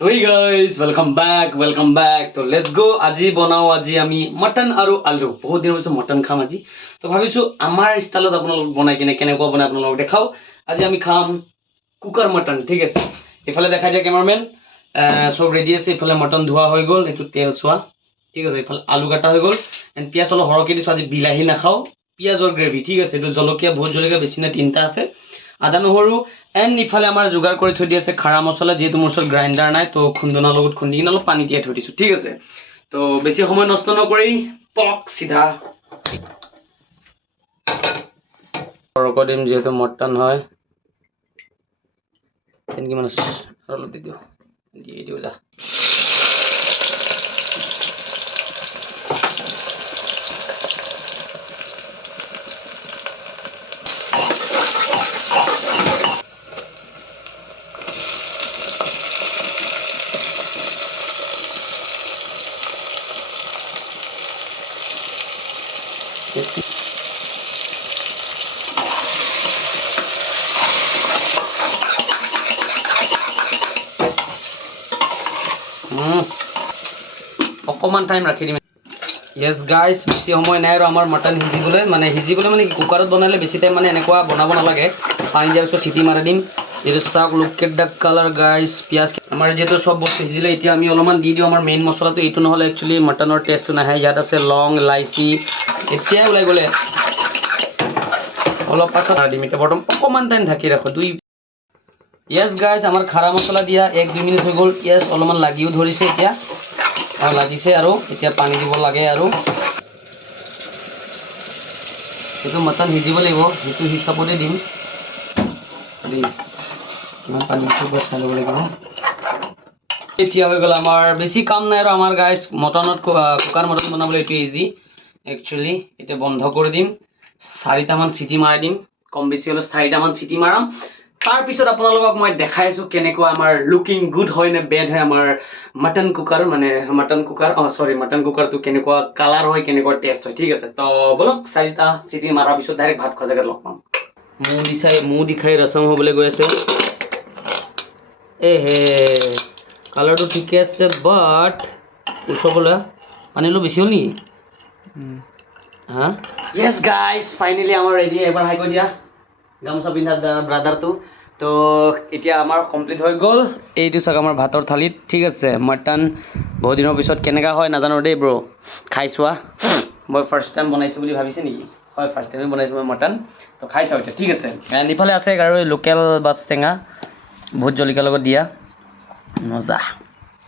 তো hey guys, welcome back. তো let's go. আজি বনাও আজি আমি মটন আৰু আলু। বহুত দিন হৈছে মটন খাম আজি। তো ভাবিছো আমাৰ ষ্টাইলত আপোনালোক বনাই কিনে কেনেকুৱা বনাই আপোনালোক দেখাও। আজি আমি খাম কুকাৰ মটন, ঠিক আছে। ইফালে দেখাই দিয়া কেমেৰামেন। সব ৰেডি আছে, ইফালে মটন ধোৱা হৈ গ'ল, এইটো তেল চোৱা, ঠিক আছে। ইফালে আলু কাটা হৈ গ'ল, এণ্ড পিঁয়াজ অলপ সৰহকৈ দিছোঁ, আজি বিলাহী নাখাওঁ, পিঁয়াজৰ গ্ৰেভি, ঠিক আছে। এইটো জলকীয়া, ভোট জলকীয়া বেছি নাই, 3টা আছে, আদা নহৰু, এণ্ড ইফালে আমাৰ যোগাৰ কৰি থৈ দি আছে খাৰা মছলা, যিহেতু মোৰ ওচৰত গ্ৰাইণ্ডাৰ নাই, তো খুন্দনাৰ লগত খুন্দি কিনে অলপ পানী তিয়াই থৈ দিছোঁ, ঠিক আছে। তো বেছি সময় নষ্ট নকৰি পক চিধা সৰহকৈ দিম, যিহেতু মটন হয়। কিমান আছে অলপ দি দিওঁ, দি দিওঁ যা। অকণমান টাইম ৰাখি দিম। ইয়েছ গাইজ, বেছি সময় নাই আৰু আমাৰ মটন সিজিবলৈ মানে কুকাৰত বনালে বেছি টাইম মানে এনেকুৱা বনাব নালাগে। পানী দিয়াৰ পিছত চিটি মাৰি দিম। যিহেতু চাওক, look at the colour guys. পিঁয়াজ আমাৰ যিহেতু চব বস্তু সিজিলে, এতিয়া আমি অলপমান দি দিওঁ আমাৰ মেইন মছলাটো। এইটো নহ'লে একচুৱেলি মটনৰ টেষ্টটো নাহে। ইয়াত আছে লং, ইলাইচি, এতিয়াই ওলাই গ'লে অলপ পাছত দিম। এতিয়া বৰ্তমান অকণমান টাইম ঢাকি ৰাখোঁ, 2। ইয়েছ গাইজ, আমাৰ খাৰা মছলা দিয়া 1-2 মিনিট হৈ গ'ল। ইয়েছ, অলপমান লাগিও ধৰিছে এতিয়া, আৰু লাগিছে, আৰু এতিয়া পানী দিব লাগে। আৰু সেইটো মটন সিজিব লাগিব, সেইটো হিচাপতে দিম। ইমান পানী চাই ল'ব লাগিব। এতিয়া হৈ গ'ল আমাৰ, বেছি কাম নাই আৰু আমাৰ গাইজ মটনত। কুকাৰ মটন বনাবলৈ এইটো ইজি একচুৱেলি। এতিয়া বন্ধ কৰি দিম, 4টামান চিটি মাৰাই দিম, কম বেছি হ'লে 4টামান চিটি মাৰাম। তাৰপিছত আপোনালোকক মই দেখাইছোঁ কেনেকুৱা আমাৰ লুকিং গুড হয় নে বেড হয় আমাৰ মটন কুকাৰ, মানে মটন কুকাৰটো কেনেকুৱা কালাৰ হয়, কেনেকুৱা টেষ্ট হয়, ঠিক আছে। তো বলক, 4টা চিটি মাৰাৰ পিছত ডাইৰেক্ট ভাত খোৱা জেগাত লগ পাম। মূৰ দিখাই ৰচম হ'বলৈ গৈ আছে। হে কালাৰটো ঠিকে আছে, বাট উচবলৈ পানী অলপ বেছি হ'ল নেকি? হা, ইয়েছ গাইজ, ফাইনেলি আমাৰ ৰেডি। এবাৰ হাই কৰি দিয়া গামোচা পিন্ধা ব্ৰাদাৰটো। তো এতিয়া আমাৰ কমপ্লিট হৈ গ'ল। এইটো চাওক আমাৰ ভাতৰ থালিত, ঠিক আছে। মটন বহুত দিনৰ পিছত কেনেকুৱা হয় নাজানো দেই ব্ৰ, খাই চোৱা। মই ফাৰ্ষ্ট টাইম বনাইছোঁ বুলি ভাবিছে নেকি? হয়, ফাৰ্ষ্ট টাইমে বনাইছোঁ মই মটন। তো খাই চাওঁ এতিয়া, ঠিক আছে। এণ্ড ইফালে আছে আৰু লোকেল বাছ টেঙা, ভোট জলকীয়াৰ লগত দিয়া, মজা।